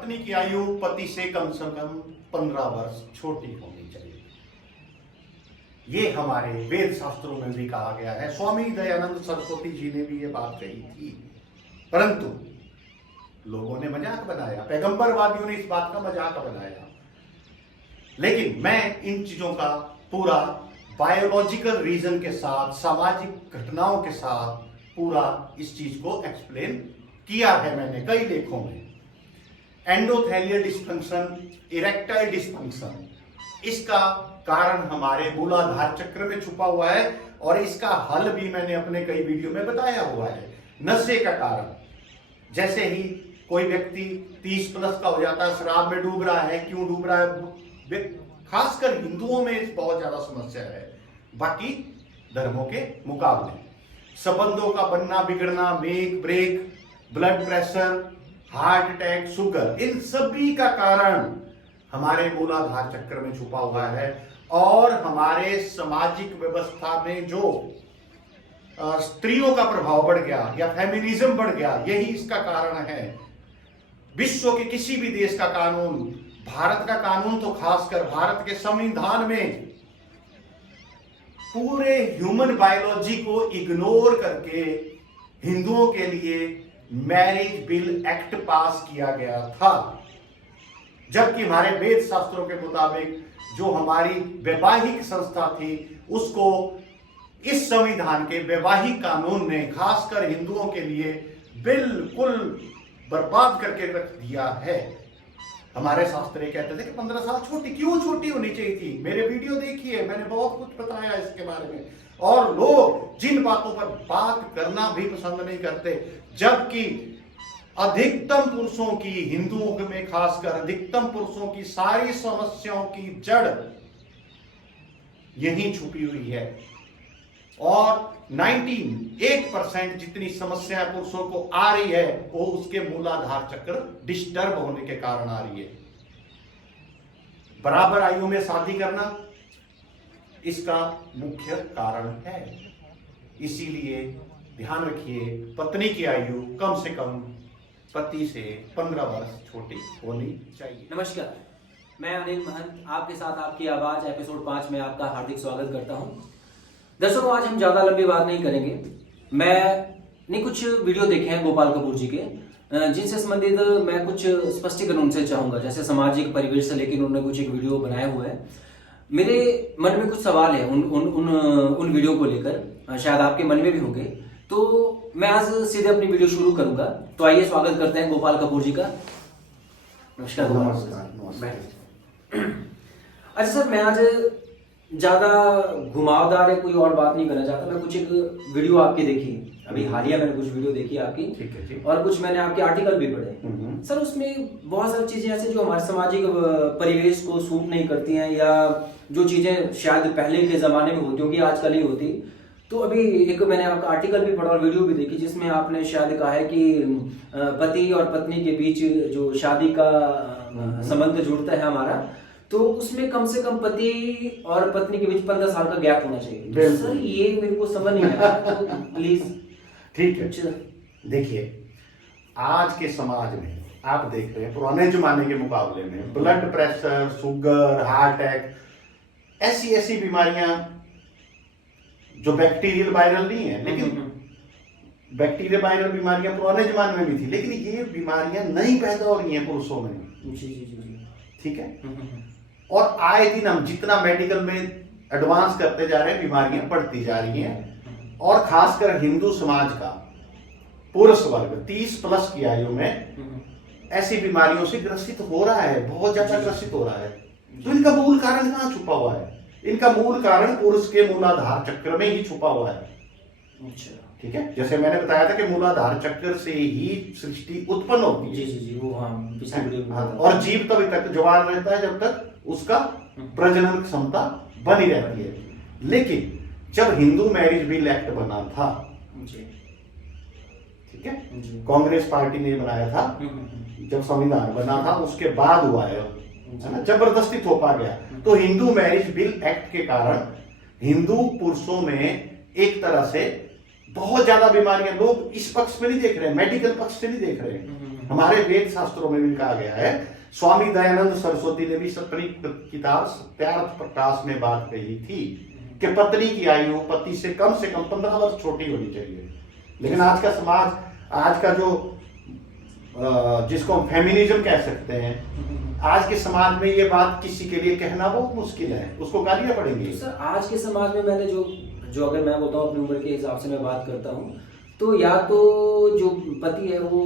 पत्नी की आयु पति से कम 15 वर्ष छोटी होनी चाहिए। ये हमारे वेद शास्त्रों में भी कहा गया है। स्वामी दयानंद सरस्वती जी ने भी ये बात कही थी, परंतु लोगों ने मजाक बनाया, पैगंबरवादियों ने इस बात का मजाक बनाया। लेकिन मैं इन चीजों का पूरा बायोलॉजिकल रीजन के साथ, सामाजिक घटनाओं के साथ पूरा इस चीज को एक्सप्लेन किया है मैंने कई लेखों में। एंडोथेलियल डिस्फंक्शन, इरेक्टाइल डिस्फंक्शन, इसका कारण हमारे मूलाधार चक्र में छुपा हुआ है और इसका हल भी मैंने अपने कई वीडियो में बताया हुआ है। नशे का कारण, जैसे ही कोई व्यक्ति 30 प्लस का हो जाता है, शराब में डूब रहा है। क्यों डूब रहा है? खासकर हिंदुओं में बहुत ज्यादा समस्या है, बाकी धर्मों के मुकाबले। संबंधों का बनना बिगड़ना, make break, blood pressure, heart attack, sugar, इन सभी का कारण हमारे मूलाधार चक्र में छुपा हुआ है। और हमारे सामाजिक व्यवस्था में जो स्त्रियों का प्रभाव बढ़ गया या फेमिनिज्म बढ़ गया, यही इसका कारण है। विश्व के किसी भी देश का कानून, भारत का कानून तो खासकर भारत के संविधान में पूरे ह्यूमन बायोलॉजी को इग्नोर करके हिंदुओं के लिए मैरिज बिल एक्ट पास किया गया था। जबकि हमारे वेद शास्त्रों के मुताबिक जो हमारी वैवाहिक संस्था थी, उसको इस संविधान के वैवाहिक कानून ने खासकर हिंदुओं के लिए बिल्कुल बर्बाद करके रख दिया है। हमारे शास्त्र ये कहते थे कि 15 साल छोटी, क्यों छोटी होनी चाहिए थी? मेरे वीडियो देखिए, मैंने बहुत कुछ बताया इसके बारे में। और लोग जिन बातों पर बात करना भी पसंद नहीं करते, जबकि अधिकतम पुरुषों की, हिंदुओं में खासकर अधिकतम पुरुषों की सारी समस्याओं की जड़ यहीं छुपी हुई है। और 98% जितनी समस्या पुरुषों को आ रही है, वो उसके मूलाधार चक्र डिस्टर्ब होने के कारण आ रही है। बराबर आयु में शादी करना इसका मुख्य कारण है। इसीलिए ध्यान रखिए, पत्नी की आयु कम से कम पति से 15 वर्ष छोटी होनी चाहिए। नमस्कार, मैं अनिल महंत आपके साथ आपकी आवाज एपिसोड 5 में आपका हार्दिक स्वागत करता हूं। दर्शकों, आज हम ज्यादा लंबी बात नहीं करेंगे। मैंने कुछ वीडियो देखे हैं गोपाल कपूर जी के, जिनसे संबंधित मैं कुछ स्पष्टीकरण उनसे चाहूंगा। जैसे सामाजिक परिवेश से लेकर उन्होंने कुछ एक वीडियो बनाए हुए हैं। मेरे मन में कुछ सवाल है उन वीडियो को लेकर, शायद आपके मन में भी होंगे। तो मैं आज सीधे अपनी वीडियो शुरू करूंगा। तो आइए स्वागत करते हैं गोपाल कपूर जी का। नमस्कार। नमस्कार। अच्छा सर, मैं आज ज्यादा घुमावदार है कोई और बात नहीं करना चाहता। मैं कुछ एक वीडियो आपकी देखी, अभी हालिया मैंने कुछ वीडियो देखी आपकी। ठीक है, ठीक। और कुछ मैंने आपके आर्टिकल भी पढ़े। सर, उसमें बहुत सारी चीजें ऐसे जो हमारे सामाजिक परिवेश को सूट नहीं करती हैं, या जो चीजें शायद पहले के जमाने में होती होंगी, आजकल नहीं होती। तो अभी एक मैंने आपका आर्टिकल भी पढ़ा और वीडियो भी देखी, जिसमें आपने शायद कहा है कि पति और पत्नी के बीच जो शादी का संबंध जुड़ता है हमारा, तो उसमें कम से कम पति और पत्नी के बीच 15 साल का गैप होना चाहिए। तो सर, ये मेरे को समझ नहीं आया, तो प्लीज। ठीक है, देखिए, आज के समाज में आप देख रहे हैं पुराने जमाने के मुकाबले में blood pressure, sugar, heart attack, ऐसी बीमारियां जो बैक्टीरियल वायरल नहीं है, लेकिन बैक्टीरियल वायरल बीमारियां पुराने जमाने में भी थी, लेकिन ये बीमारियां नई पैदा हो रही हैं पुरुषों में। जी। ठीक है। और आए दिन हम जितना मेडिकल में एडवांस करते जा रहे हैं, बीमारियां बढ़ती जा रही हैं। और खासकर हिंदू समाज का पुरुष वर्ग 30 प्लस की आयु में ऐसी बीमारियों से ग्रसित हो रहा है, बहुत ज्यादा ग्रसित हो रहा है। तो इनका मूल कारण कहाँ छुपा हुआ है? इनका मूल कारण पुरुष के मूलाधार चक्र में ही छुपा हुआ है। अच्छा, ठीक है। जैसे मैंने बताया था कि मूलाधार चक्र से ही सृष्टि उत्पन्न होती है। जी, वो पिछले वीडियो में। और जीव तभी तक जवान रहता है जब तक उसका प्रजनन क्षमता बनी रहती है। लेकिन जब हिंदू मैरिज बिल एक्ट बना था, ठीक है, कांग्रेस पार्टी ने बनाया था, जब संविधान बना था उसके बाद हुआ है ना, जबरदस्ती थोपा गया। तो हिंदू मैरिज बिल एक्ट के कारण हिंदू पुरुषों में एक तरह से बहुत ज्यादा बीमारियां, लोग इस पक्ष में नहीं देख रहे, मेडिकल पक्ष से नहीं देख रहे, हमारे वेद शास्त्रों में भी कहा गया है। स्वामी दयानंद सरस्वती ने भी अपनी किताब सत्यार्थ प्रकाश में बात कही थी कि पत्नी की आयु पति से कम 15 वर्ष छोटी होनी चाहिए। लेकिन आज का समाज, आज का जो जिसको हम फेमिनिज्म कह सकते हैं, आज के समाज में ये बात किसी के लिए कहना बहुत मुश्किल है, उसको गालियां पड़ेंगी। तो सर आज के समाज में मैंने जो अगर मैं बोलता हूँ अपनी उम्र के हिसाब से मैं बात करता हूँ, तो या तो जो पति है वो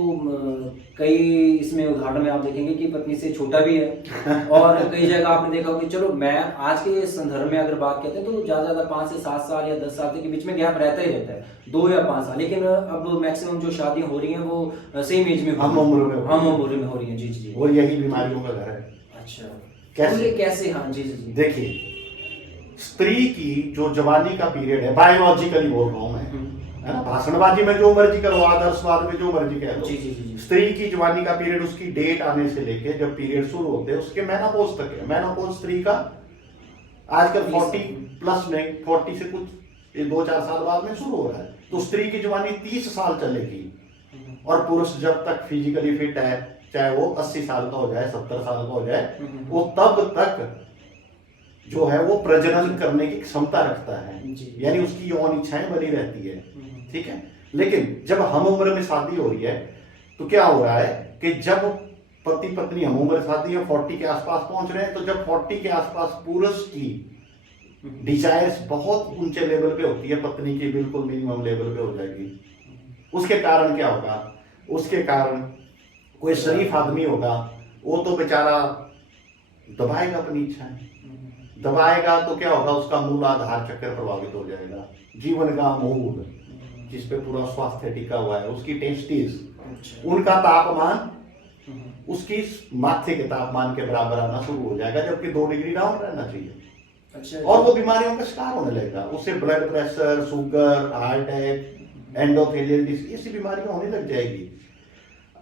कई इसमें उदाहरण में आप देखेंगे कि पत्नी से छोटा भी है और कई जगह आपने देखा होगा कि चलो मैं आज के संदर्भ में अगर बात करते हैं तो ज्यादा 5 से 7 साल या 10 साल के बीच में गैप रहता ही रहता है, 2 या 5 साल। लेकिन अब मैक्सिमम जो शादियां हो रही हैं वो सेम एज में हम उम्र में हो रही हैं। जी जी जी। और यही बीमारियों का घर है। अच्छा कैसे? कैसे? हाँ जी जी। देखिए, स्त्री की जो जवानी का पीरियड है, बायोलॉजिकली बोल रहा हूं मैं, है ना, भाषणबाजी में जो मर्जी करो, आदर्शवाद में जो मर्जी कह लो, जी जी जी। स्त्री की जवानी का पीरियड उसकी डेट आने से लेके जब पीरियड शुरू होते हैं उसके मेनोपॉज तक है। मेनोपॉज स्त्री का आजकल 40 प्लस में, 40 से कुछ 2-4 साल बाद में शुरू हो रहा है। तो स्त्री की जवानी 30 साल चलेगी और पुरुष जब तक फिजिकली फिट है, चाहे वो 80 साल का हो जाए, 70 साल का हो जाए, वो तब तक जो है वो प्रजनन करने की क्षमता रखता है, यानी उसकी यौन इच्छाएं बनी रहती है। ठीक है। लेकिन जब हम उम्र में शादी हो रही है तो क्या हो रहा है कि जब पति पत्नी हम उम्र शादी है 40 के आसपास पहुंच रहे हैं, तो जब 40 के आसपास पुरुष की डिजायर्स बहुत ऊंचे लेवल पे होती है, पत्नी की बिल्कुल मिनिमम लेवल पे हो जाएगी। उसके कारण क्या होगा? उसके कारण कोई शरीफ आदमी होगा, वो तो बेचारा दबाएगा अपनी इच्छाएं, दबाएगा तो क्या होगा? उसका मूल आधार चक्र प्रभावित हो जाएगा। जीवन का मूल जिस पे पूरा स्वास्थ्य टिका हुआ है, उसकी टेस्टिस, उनका तापमान उसकी माथे के तापमान के बराबर आना शुरू हो जाएगा, जबकि 2 डिग्री डाउन रहना चाहिए। अच्छा। और वो बीमारियों का शिकार होने लगेगा। उससे blood pressure, sugar, heart attack, endothelial disease, ऐसी बीमारियां होने लग जाएगी।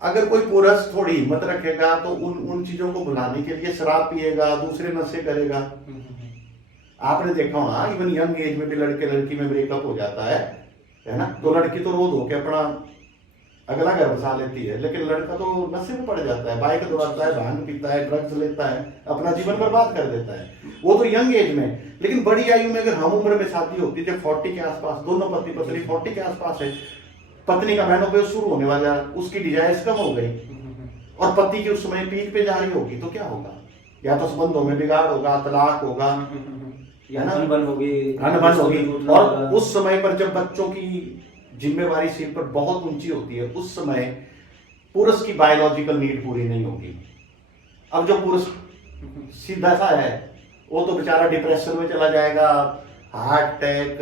अगर कोई पुरुष थोड़ी हिम्मत रखेगा तो उन चीजों को भुलाने के लिए शराब पिएगा, दूसरे नशे करेगा। आपने देखा होना, इवन यंग एज में भी लड़के लड़की में ब्रेकअप हो जाता है ना, तो लड़की तो रो धो के अपना अगला घर बसा लेती है, लेकिन लड़का तो नशे में पड़ जाता है, बाइक दौड़ाता है, भांग पीता है, ड्रग्स लेता है, अपना जीवन बर्बाद कर देता है। वो तो यंग एज में। लेकिन बड़ी आयु में अगर हम उम्र में शादी होती है, जब 40 के आसपास, दोनों पति पत्नी 40 के आसपास है, पत्नी का मेनोपॉज शुरू होने वाला, उसकी डिजायर्स कम हो गई और पति की उस समय पीक पे जा रही होगी, तो क्या होगा? या तो संबंधों में बिगाड़ होगा, तलाक होगा, अनबन होगी। और उस समय पर जब बच्चों की जिम्मेवारी सिर पर बहुत ऊंची होती है, उस समय पुरुष की बायोलॉजिकल नीड पूरी नहीं होगी। अब जो पुरुष सीधा सा है, वो तो बेचारा डिप्रेशन में चला जाएगा, हार्ट अटैक,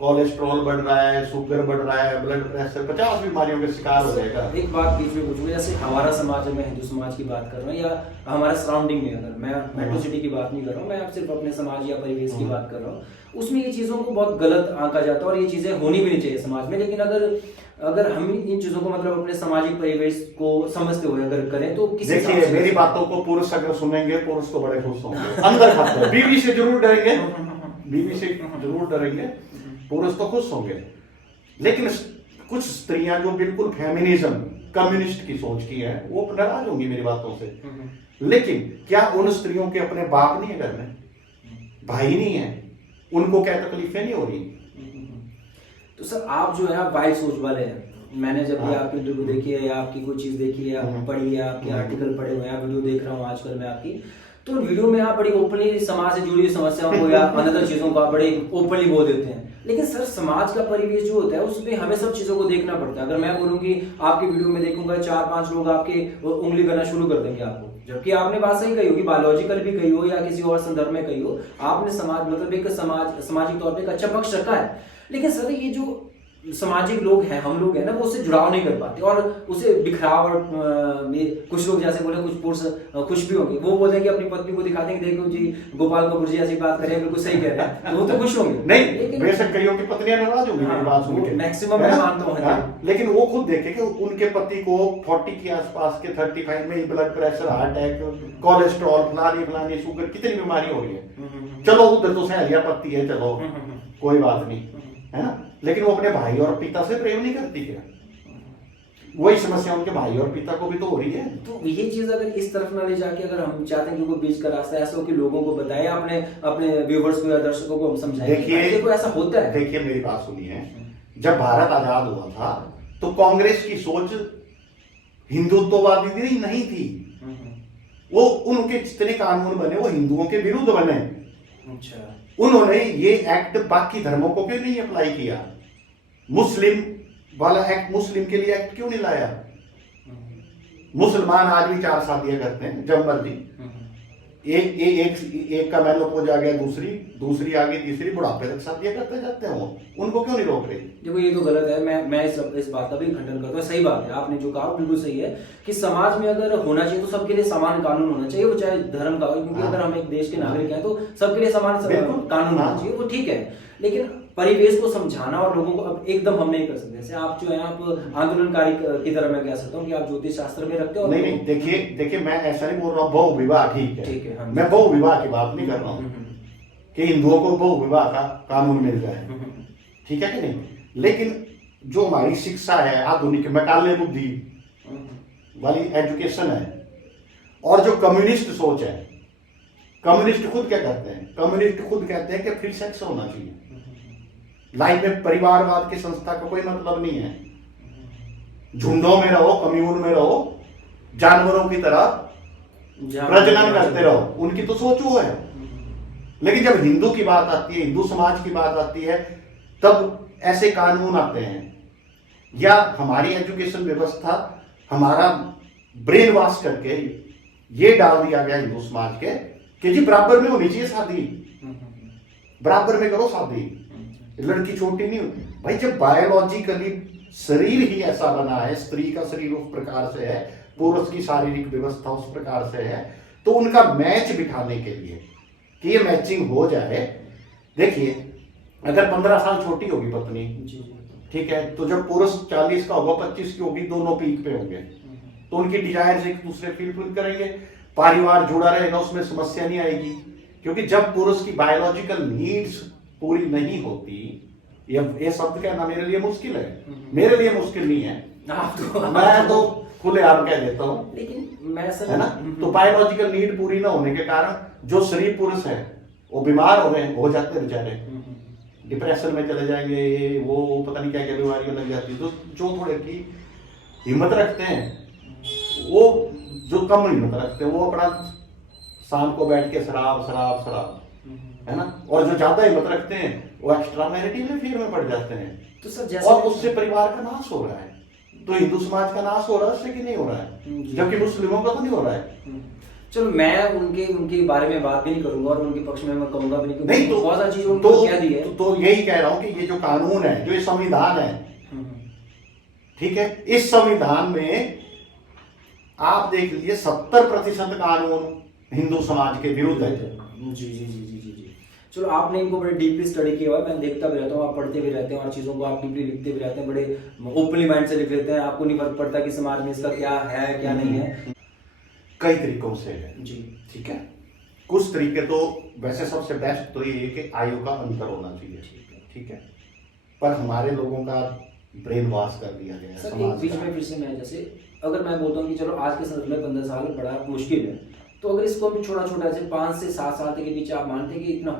कोलेस्ट्रॉल बढ़ रहा है, शुगर बढ़ रहा है, ब्लड प्रेशर, 50 बीमारियों का शिकार हो जाएगा। एक बात बीच में पूछूंगा, जैसे हमारा समाज है, मैं हिंदू समाज की बात कर रहा हूँ, या हमारा सराउंडिंग में, अगर मैं मेट्रो सिटी की बात नहीं कर रहा हूँ, मैं सिर्फ अपने समाज या परिवेश की बात कर रहा हूँ, उसमें ये चीजों को बहुत गलत आंका जाता है और ये चीजें होनी भी नहीं चाहिए समाज में। लेकिन अगर हम इन चीजों को मतलब अपने सामाजिक परिवेश को समझते हुए अगर करें तो किसी, देखिए मेरी बातों को पुरुष अगर सुनेंगे, पुरुष तो बड़े खुश होंगे, अंदर खाते, बीवी से जरूर डरेंगे, बीवी से जरूर डरेंगे, पुरुष तो खुश होंगे। लेकिन कुछ स्त्रियां जो बिल्कुल फेमिनिज्म, कम्युनिस्ट की सोच की है, वो नाराज होंगी मेरी बातों से। लेकिन क्या उन स्त्रियों के अपने बाप नहीं है घर में, भाई नहीं है, उनको क्या तकलीफें नहीं हो रही? तो सर आप जो है आप वाइड सोच वाले हैं। मैंने जब भी आपकी इंटरव्यू देखी है या आपकी कोई चीज देखी है, आप पढ़ी है, आपके आर्टिकल पढ़े हुए हैं, वीडियो देख रहा हूँ आजकल मैं आपकी, तो वीडियो में आप बड़ी ओपनली समाज से जुड़ी हुई समस्याओं को या अनदर चीजों को आप बड़े ओपनली बोल देते हैं। लेकिन सर समाज का परिवेश जो होता है उसमें हमें सब चीजों को देखना पड़ता है। अगर मैं बोलूँ कि आपकी वीडियो में देखूंगा 4-5 लोग आपके उंगली करना शुरू कर देंगे आपको, जबकि आपने बात सही कही होगी, बायोलॉजिकल भी कही हो या किसी और संदर्भ में कही हो, आपने समाज मतलब एक सामाजिक तौर पर एक अच्छा पक्ष रखा है। लेकिन सर ये जो सामाजिक लोग हैं, हम लोग हैं ना, वो उससे जुड़ाव नहीं कर पाते और उसे बिखराव में कुछ लोग जैसे बोले, कुछ पुरुष खुश भी होंगे, वो बोलते हैं कि अपनी पत्नी को दिखाते हैं, देखो जी गोपाल कपूर जी ऐसी बात कर रहे हैं, बिल्कुल सही कह रहे हैं, तो वो तो खुश होंगे। नहीं, बेशक कईयों की पत्नियां नाराज होंगी मेरी बात सुन के, मैक्सिमम मैं मानता हूँ, लेकिन वो खुद देखे कि उनके पति को 40 के आसपास के 35 में ही blood pressure, heart attack, cholesterol, फलानी शुगर, कितनी बीमारी हो रही है। चलो उधर तो सहेलिया पत्ती है, चलो कोई बात नहीं, है ना, लेकिन वो अपने भाई और पिता से प्रेम नहीं करती क्या? वही समस्या उनके भाई और पिता को भी तो हो रही है। तो ये चीज अगर इस तरफ ना ले जाके अगर हम चाहते हैं कि उनको बीच का रास्ता ऐसा हो कि लोगों को बताए, अपने अपने व्यूवर्स को या दर्शकों को हम समझाएं कि भाई देखो ऐसा होता है। देखिए मेरी बात सुनिए, जब भारत आजाद हुआ था तो कांग्रेस की सोच हिंदुत्ववादी नहीं थी। वो उनके जितने कानून बने वो हिंदुओं के विरुद्ध बने। अच्छा। उन्होंने ये एक्ट बाकी धर्मों को क्यों नहीं अप्लाई किया? मुस्लिम वाला एक्ट, मुस्लिम के लिए एक्ट क्यों नहीं लाया? मुसलमान आज भी 4 शादियां करते हैं जब मर्जी। एक का मेनोपॉज आ गया, दूसरी आ गई, तीसरी, बुढ़ापे तक शादियां करते जाते हैं। वो उनको क्यों नहीं रोक रही? देखो ये तो गलत है। मैं इस बात का भी खंडन करता हूँ। सही बात है, आपने जो कहा बिल्कुल सही है कि समाज में अगर होना चाहिए तो सबके लिए समान कानून होना चाहिए, वो चाहे धर्म का हो, क्योंकि अगर हम एक देश के नागरिक हैं तो सबके लिए समान कानून होना चाहिए, वो ठीक है। लेकिन परिवेश को समझाना और लोगों को अब एकदम हम नहीं कर सकते। जैसे आप जो है आप आंदोलनकारी की तरह मैं कह सकता हूँ कि आप ज्योतिष शास्त्र में रखते हो। नहीं, देखिए मैं ऐसा नहीं बोल रहा हूँ बहु विवाह ठीक है, हाँ, मैं बहु विवाह की बात नहीं कर रहा हूँ कि हिंदुओं को बहु विवाह का कानून मिल जाए, ठीक है कि नहीं। लेकिन जो हमारी शिक्षा है आधुनिक मैकाले बुद्धि वाली एजुकेशन है, और जो कम्युनिस्ट सोच है, कम्युनिस्ट खुद क्या कहते हैं? कम्युनिस्ट खुद कहते हैं कि फ्री सेक्स होना चाहिए। लाइफ में परिवारवाद की संस्था का कोई मतलब नहीं है। झुंडों में रहो, कम्यून में रहो, जानवरों की तरह प्रजनन करते रहो, उनकी तो सोच वो है। लेकिन जब हिंदू की बात आती है, हिंदू समाज की बात आती है, तब ऐसे कानून आते हैं। या हमारी एजुकेशन व्यवस्था, हमारा ब्रेन वॉश करके ये डाल दिया गया हिंदू समाज के कि जी बराबर में होनी चाहिए शादी, बराबर में करो शादी, लड़की छोटी नहीं होती। भाई जब बायोलॉजिकली शरीर ही ऐसा बना है, स्त्री का शरीर उस प्रकार से है, पुरुष की शारीरिक व्यवस्था उस प्रकार से है, तो उनका मैच बिठाने के लिए कि ये मैचिंग हो जाए। देखिए अगर 15 साल छोटी होगी पत्नी, ठीक है, तो जब पुरुष 40 का होगा, 25 की होगी, दोनों पीक पे होंगे, तो उनकी डिजायर्स एक दूसरे फील करेंगे, परिवार जुड़ा रहेगा, उसमें समस्या नहीं आएगी। क्योंकि जब पुरुष की बायोलॉजिकल नीड्स पूरी नहीं होती, ये शब्द कहना मेरे लिए मुश्किल है, मेरे लिए मुश्किल नहीं है, मैं तो खुले आम कह देता हूँ, लेकिन मैं सर है ना। तो बायोलॉजिकल नीड पूरी ना होने के कारण जो स्त्री पुरुष है वो बीमार हो रहे, हो जाते बेचारे, डिप्रेशन में चले जाएंगे, ये वो पता नहीं क्या क्या बीमारियां लग जाती है। तो जो थोड़े की हिम्मत रखते हैं, वो जो कम हिम्मत रखते हैं, वो अपना शाम को बैठ के शराब शराब शराब, है ना। और जो ज्यादा हिम्मत रखते हैं वो एक्स्ट्रा मैरिटल अफेयर में पड़ जाते हैं। तो सर जैसे और उससे परिवार का नाश हो रहा है। तो हिंदू समाज का नाश हो रहा है उससे कि नहीं हो रहा है? जबकि मुस्लिमों का तो नहीं हो रहा है। चलो मैं उनके बारे में बात भी नहीं करूंगा और उनके पक्ष में मैं कहूंगा भी नहीं, नहीं तो बहुत सारी चीजें उनको कह दी है। तो यही कह रहा हूं कि ये जो कानून है, जो ये संविधान है, ठीक है, इस संविधान में आप देख लीजिए 70% कानून हिंदू समाज के विरुद्ध है। जी। चलो आपने इनको बड़े डीपली स्टडी किया हुआ है, मैं देखता भी रहता हूँ, आप पढ़ते भी रहते हैं और चीज़ों को आप डीपली लिखते भी रहते हैं, बड़े ओपनली माइंड से लिख लेते हैं, आपको नहीं फर्क पड़ता कि समाज में इसका क्या है क्या नहीं है। कई तरीकों से है जी, ठीक है। कुछ तरीके तो वैसे सबसे बेस्ट तो ये है कि आयु का अंतर होना चाहिए, ठीक है, पर हमारे लोगों का ब्रेन वॉश कर दिया गया है सर। एक समाज बीच का। में फिर से मैं जैसे अगर मैं बोलता हूँ कि चलो आज के संदर्भ में 15 साल बड़ा मुश्किल है, तो अगर इसको हम छोटा छोटा से 5 से 7 साल तक के पीछे आप मानते हैं कि इतना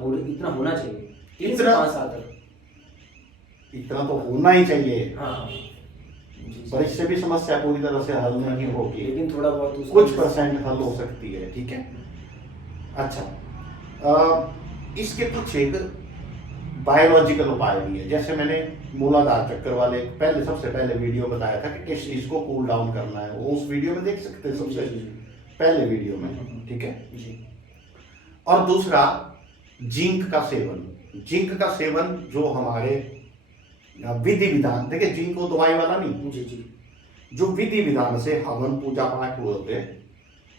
होना चाहिए, 3 से 5 साल तक इतना तो होना ही चाहिए। हाँ, पर इससे भी समस्या पूरी तरह से हल नहीं होगी, लेकिन थोड़ा बहुत कुछ % हल हो सकती है, ठीक है। अच्छा, इसके कुछ एक बायोलॉजिकल उपाय भी है। जैसे मैंने मूलाधार चक्कर वाले सबसे पहले वीडियो बताया था कि टेस्टिस को कूल डाउन करना है, वो उस वीडियो में देख सकते हैं, सबसे पहले वीडियो में, ठीक है जी। और दूसरा जिंक का सेवन जो हमारे विधि विधान, देखिए जिंक को दवाई वाला नहीं, जी, जो विधि विधान से हवन पूजा पाठ हुए होते हैं,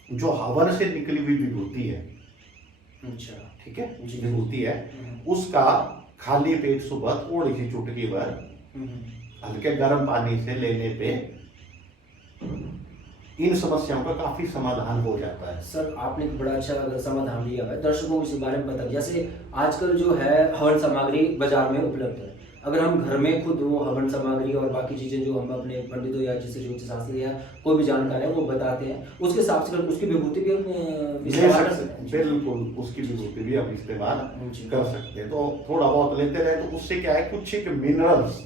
जो हवन से निकली हुई विभूति है, अच्छा ठीक है, विभूति है, उसका खाली पेट सुबह थोड़ी सी चुटकी भर हल्के गर्म पानी से लेने पे इन समस्याओं का काफी समाधान हो जाता है। सर आपने बड़ा अच्छा समाधान दिया है, दर्शकों को इस बारे में बता दिया। जैसे आजकल जो है हवन सामग्री बाजार में उपलब्ध है, अगर हम घर में खुद वो हवन सामग्री और बाकी चीजें जो हम अपने पंडितों या जिसे ज्योतिष शास्त्र या कोई भी जानकार है वो बताते हैं, उसके हिसाब से उसकी विभूति भी हम ले इस्तेमाल कर सकते सकते हैं, हैं। बिल्कुल उसकी विभूति भी हम इस्तेमाल जी। कर सकते हैं। तो थोड़ा बहुत लेते रहे तो उससे क्या है, कुछ एक मिनरल्स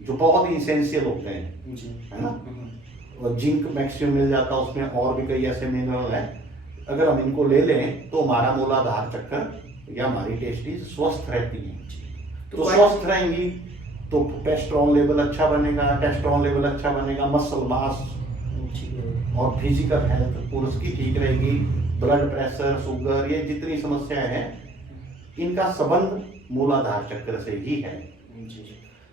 जो बहुत ही इसेंशियल होते हैं, जी। है ना, और जिंक मैक्सिमम मिल जाता है उसमें, और भी कई ऐसे मिनरल हैं, अगर हम इनको ले लें तो हमारा मूलाधार चक्कर या हमारी टेस्टिस स्वस्थ रहती है। तो स्वस्थ रहेंगी तो टेस्टोस्टेरोन लेवल अच्छा बनेगा, टेस्टोस्टेरोन लेवल अच्छा बनेगा, मसल मास और फिजिकल हेल्थ पुरुष की ठीक रहेगी। ब्लड प्रेशर, शुगर, ये जितनी समस्याएं हैं इनका संबंध मूलाधार चक्र से ही है।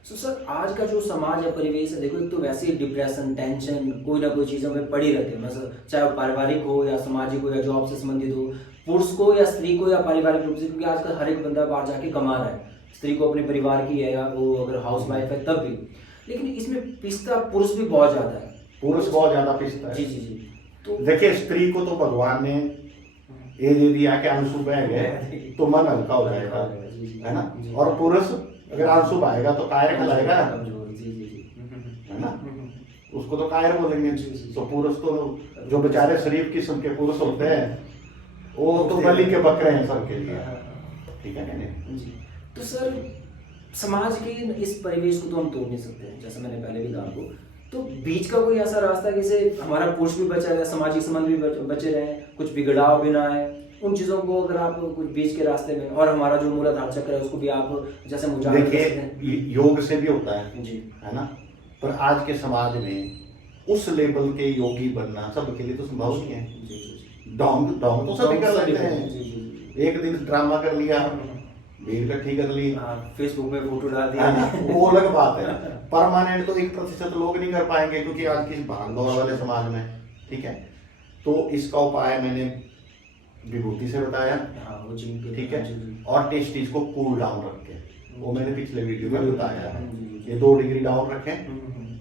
तो सर आज का जो समाज है, परिवेश है, देखो एक तो वैसे ही डिप्रेशन, टेंशन, कोई ना कोई चीजों में पड़ी रहती है, मतलब चाहे वो पारिवारिक हो या सामाजिक हो या जॉब से संबंधित हो, पुरुष को या स्त्री को या पारिवारिक रूप से, क्योंकि आजकल हर एक बंदा बाहर जाके कमा रहा है, स्त्री को अपने परिवार की है या वो अगर हाउस वाइफ है तब भी, लेकिन इसमें पिसता पुरुष भी बहुत ज्यादा है। पुरुष बहुत ज्यादा पिसता है। जी जी जी। तो देखिए स्त्री को तो भगवान ने ये दे दिया कि आंसू बह गए तो मन हल्का हो जाएगा, है ना, और पुरुष अगर आंसू बहेगा तो कायर खिलाएगा, है ना, उसको तो कायर बोलेंगे। तो पुरुष तो जो बेचारे शरीफ किस्म के पुरुष होते हैं वो तो बलि के बकरे हैं सबके लिए, ठीक है ना जी। तो सर समाज के इस परिवेश को तो हम तोड़ नहीं सकते हैं, जैसे मैंने पहले भी कहा आपको, तो बीच का कोई ऐसा रास्ता है जिससे हमारा पुरुष भी बचा रहे, सामाजिक संबंध भी बचे रहे, कुछ बिगड़ाव भी ना आए, उन चीजों को अगर आप कुछ बीच के रास्ते में, और हमारा जो मूलाधार चक्र है उसको भी आप जैसे देखिए योग से भी होता है जी, है ना, पर आज के समाज में उस लेवल के योगी बनना सबके लिए तो संभव नहीं है। डोंग डोंग तो सभी कर लेते हैं, एक दिन ड्रामा कर लिया, भीड़ इकट्ठी कर ली, फेसबुक में फोटो डाल है दिया, ना, वो अलग बात है। परमानेंट तो 1% लोग नहीं कर पाएंगे क्योंकि आज की भागदौड़ वाले समाज में, ठीक है। तो इसका उपाय मैंने विभूति से बताया, ठीक है, और टेस्टिस को कूल डाउन रखे, वो मैंने पिछले वीडियो में बताया है, ये 2 डिग्री डाउन रखें,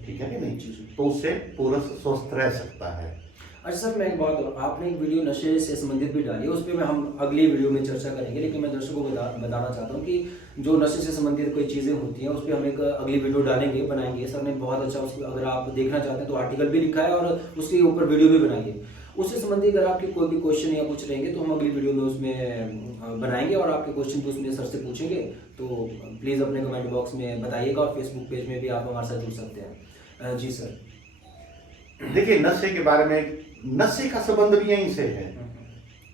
ठीक है कि नहीं, तो उससे पुरुष स्वस्थ रह सकता है। अच्छा सर, मैं एक बात, आपने एक वीडियो नशे से संबंधित भी डाली है, उस पर मैं हम अगली वीडियो में चर्चा करेंगे, लेकिन मैं दर्शकों को बताना चाहता हूँ कि जो नशे से संबंधित कोई चीज़ें होती हैं उस पर हम एक अगली वीडियो डालेंगे, बनाएंगे। सर ने बहुत अच्छा उसको, अगर आप देखना चाहते हैं तो आर्टिकल भी लिखा है और उसके ऊपर वीडियो भी बनाई है। उससे संबंधित अगर आपके कोई भी क्वेश्चन या कुछ रहेंगे तो हम अगली वीडियो में उसमें बनाएंगे और आपके क्वेश्चन भी उसमें सर से पूछेंगे। तो प्लीज़ अपने कमेंट बॉक्स में बताइएगा और फेसबुक पेज में भी आप हमारे साथ जुड़ सकते हैं। जी सर। देखिए नशे के बारे में, नशे का संबंध भी यहीं से है,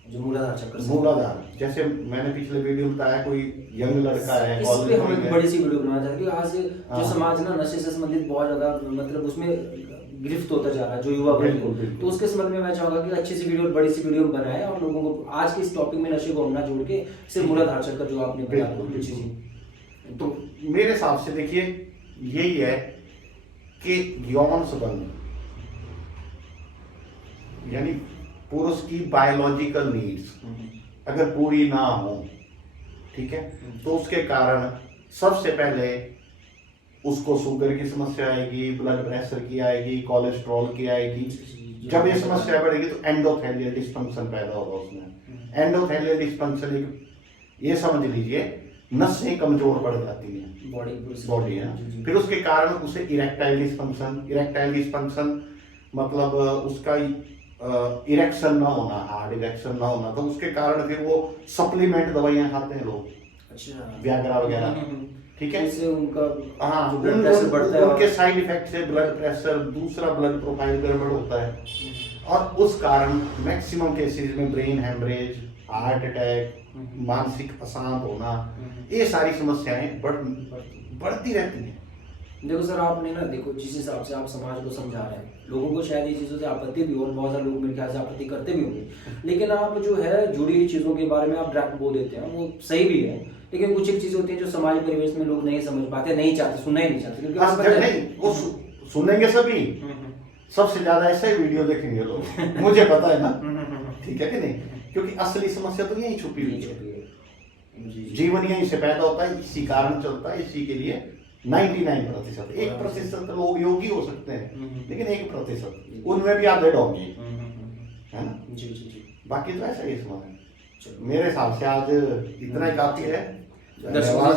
जो मूलाधार चक्र, मूलाधार, जैसे मैंने पिछले वीडियो में बताया, कोई यंग लड़का है, इस पे हम एक बड़ी सी वीडियो बनाना चाहते हैं। आज जो समाज ना नशे से संबंधित बहुत ज्यादा मतलब उसमें गिरफ्त होता जा रहा है, जो युवा वर्ग है, तो उसके संबंध में मैं चाहूंगा कि अच्छी सी वीडियो, बड़ी सी वीडियो बनाए और लोगों को आज के इस टॉपिक में नशे को हम ना जोड़ के सिर्फ मूलाधार चक्र जो आपने बताया। तो मेरे हिसाब से देखिए यही है कि यौन संबंध यानी पुरुष की बायोलॉजिकल नीड्स अगर पूरी ना हो, ठीक है, तो उसके कारण सबसे पहले उसको शुगर की समस्या आएगी, ब्लड प्रेशर की आएगी, कोलेस्ट्रॉल की आएगी। जब ये समस्या बढ़ेगी तो एंडोथेलियल डिस्फंक्शन पैदा होगा उसमें। एंडोथेलियल डिस्फंक्शन एक ये समझ लीजिए नसें कमजोर पड़ जाती हैं, बॉडी है, फिर उसके कारण उसे इरेक्टाइल डिस्फंक्शन मतलब उसका इरेक्शन ना होना, हार्ड इरेक्शन ना होना, तो उसके कारण फिर वो सप्लीमेंट दवाइयां खाते हैं लोग, अच्छा, व्याग्रा वगैरह, ठीक है, इससे उनका हाँ ब्लड प्रेशर बढ़ता है, उनके साइड इफेक्ट से ब्लड प्रेशर, दूसरा ब्लड प्रोफाइल गड़बड़ होता है, और उस कारण मैक्सिमम केसेस में ब्रेन हेमरेज, हार्ट अटैक, मानसिक अशांत होना, ये सारी समस्याएं बढ़ती रहती हैं। देखो सर, आपने ना, देखो जिस हिसाब से आप समाज को समझा रहे हैं, लोगों को शायद ये चीज़ों से आपत्ति भी हो और बहुत सारे लोग मेरे ख्याल से आपत्ति करते भी होंगे, लेकिन आप जो है जुड़ी हुई चीज़ों के बारे में आप डायरेक्ट बोल देते हैं, वो सही भी है, लेकिन कुछ एक चीज़ें होती हैं जो समाज परिवेश में लोग नहीं समझ पाते, नहीं चाहते, सुनना ही नहीं चाहते, क्योंकि नहीं वो सुनेंगे सभी, सबसे ज्यादा ऐसा ही वीडियो देखेंगे लोग, मुझे पता है ना, ठीक है कि नहीं, क्योंकि असली समस्या तो यही छुपी हुई है, जीवन यहीं से पैदा होता है, इसी कारण चलता है, इसी के लिए 99%, 1% लोग योगी हो सकते हैं, लेकिन 1% उनमें भी आधे डोंगी, है ना, जी जी जी, बाकी तो ऐसा ही समाज है। मेरे हिसाब से आज इतना ही काफी है। दर्शकों को